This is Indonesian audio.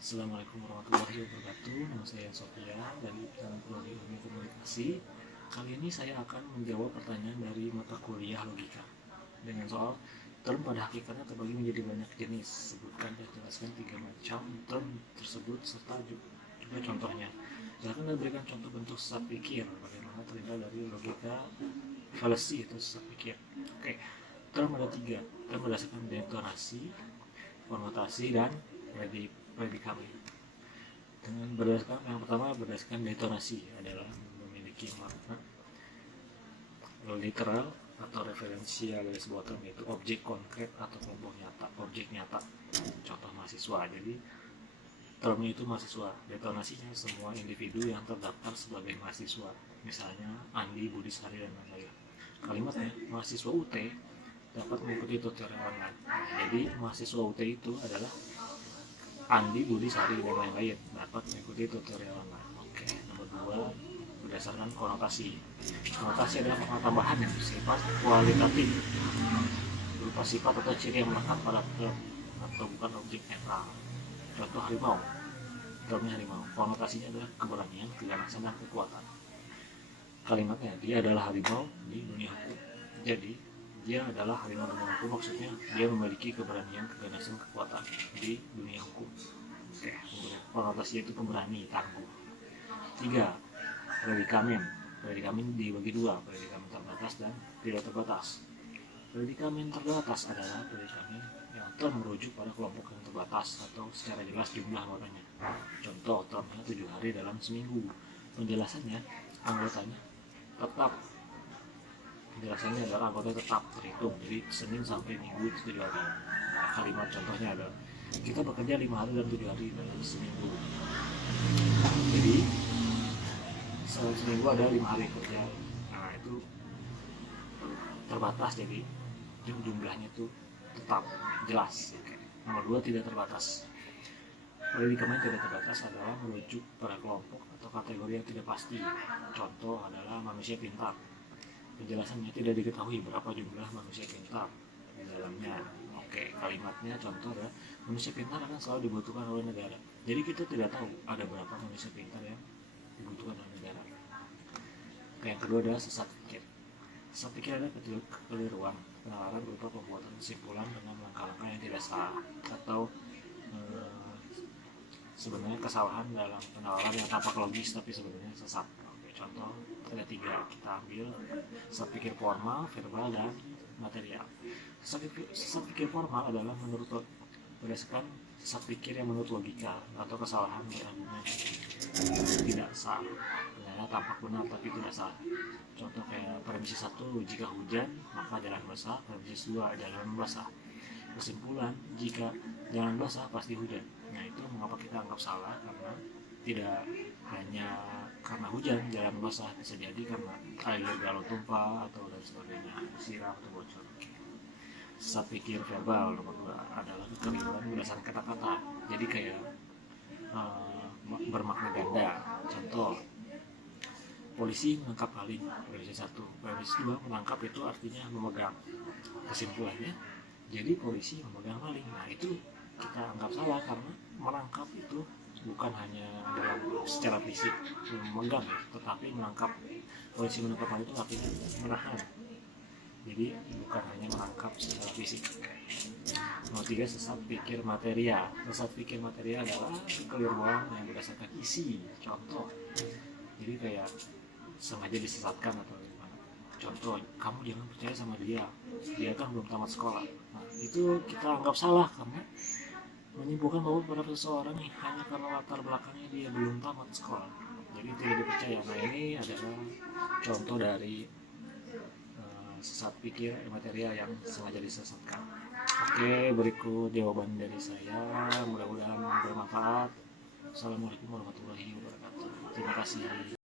Assalamualaikum warahmatullahi wabarakatuh. Nama saya Sofia dari Prodi Ilmu Komunikasi. Kali ini saya akan menjawab pertanyaan dari mata kuliah logika dengan soal term pada hakikatnya terbagi menjadi banyak jenis. Sebutkan dan jelaskan 3 macam term tersebut serta juga contohnya. Silakan dan berikan contoh bentuk sesat pikir bagaimana terhindar dari logika fallacy atau sesat pikir. Oke, term ada 3. Term berdasarkan detonasi, formatasi, dan predikamen. Dengan berdasarkan yang pertama berdasarkan detonasi adalah memiliki makna literal atau referensial dari sebuah term, yaitu objek konkret atau kelompok nyata, objek nyata. Contoh mahasiswa, jadi termnya itu mahasiswa, detonasinya semua individu yang terdaftar sebagai mahasiswa, misalnya Andi, Budi, Sari, dan lain-lain. Kalimatnya mahasiswa UT dapat mengikuti tutorial online. Jadi mahasiswa UT itu adalah Andi, Budi, Sari, dan lain-lain dapat mengikuti tutorial online. Oke, nomor 2 berdasarkan konotasi. Konotasi adalah makna tambahan yang bersifat kualitatif berupa sifat atau ciri yang melekat pada term atau bukan objek netral. Contoh harimau, termnya harimau, konotasinya adalah keberanian, keganasan, dan kekuatan. Kalimatnya dia adalah harimau di dunia hukum. Jadi dia adalah harimau dunia hukum, maksudnya dia memiliki keberanian, keganasan, kekuatan di dunia hukum. Oke, konotasinya itu pemberani, tangguh. 3. Predikamen. Predikamen dibagi 2, predikamen terbatas dan tidak terbatas. Predikamen terbatas adalah predikamen yang term merujuk pada kelompok yang terbatas atau secara jelas jumlah anggotanya. Contoh, termnya 7 hari dalam seminggu. Penjelasannya, anggotanya tetap. Penjelasannya adalah anggota tetap terhitung, jadi Senin sampai Minggu itu 7 hari. Kalimat contohnya adalah kita bekerja 5 hari dan 7 hari dalam seminggu. Jadi seminggu ada 5 hari kerja. Nah itu terbatas, jadi jumlahnya itu tetap jelas. Nomor 2 tidak terbatas. Predikamen tidak terbatas adalah merujuk pada kelompok atau kategori yang tidak pasti. Contoh adalah manusia pintar. Penjelasannya tidak diketahui berapa jumlah manusia pintar di dalamnya. Oke, kalimatnya contoh adalah manusia pintar akan selalu dibutuhkan oleh negara. Jadi kita tidak tahu ada berapa manusia pintar yang dibutuhkan oleh negara. Oke, yang kedua adalah sesat pikir. Sesat pikir adalah kekeliruan penalaran berupa pembuatan kesimpulan dengan langkah-langkah yang tidak sah atau sebenarnya kesalahan dalam penalaran yang tampak logis tapi sebenarnya sesat. Oke, contoh ada 3, kita ambil sesat pikir formal, verbal, dan material. Sesat pikir formal adalah berdasarkan sesat pikir yang menurut logika atau kesalahan berargumen tidak sah, adalah tampak benar tapi tidak sah. Contoh kayak premisi 1, jika hujan maka jalan basah. Premisi 2, jalan basah. Kesimpulan, jika jalan basah pasti hujan. Nah itu mengapa kita anggap salah, karena tidak hanya karena hujan jalan basah, bisa jadi karena air galon tumpah atau dan sebagainya, siram atau bocor. Sesat pikir verbal nomor 2 adalah kekeliruan berdasarkan kata-kata, jadi kayak bermakna ganda. Contoh, polisi menangkap maling, premisi 1. Premisi 2, menangkap itu artinya memegang. Kesimpulannya, jadi polisi memegang maling. Nah itu kita anggap salah karena menangkap itu bukan hanya dalam secara fisik memegang, tetapi menangkap. Polisi menangkap maling itu artinya menahan, jadi bukan hanya menangkap secara fisik. Nomor 3, sesat pikir material. Sesat pikir material adalah kekeliruan yang berdasarkan isi. Contoh, jadi kayak sengaja disesatkan atau gimana. Contoh, kamu jangan percaya sama dia kan belum tamat sekolah. Nah itu kita anggap salah karena menyimpulkan bahwa pada seseorang hanya karena latar belakangnya dia belum tamat sekolah, jadi tidak dipercaya. Nah ini adalah contoh dari sesat pikir material yang sengaja disesatkan. Oke, berikut jawaban dari saya, mudah-mudahan bermanfaat. Assalamualaikum warahmatullahi wabarakatuh. Terima kasih.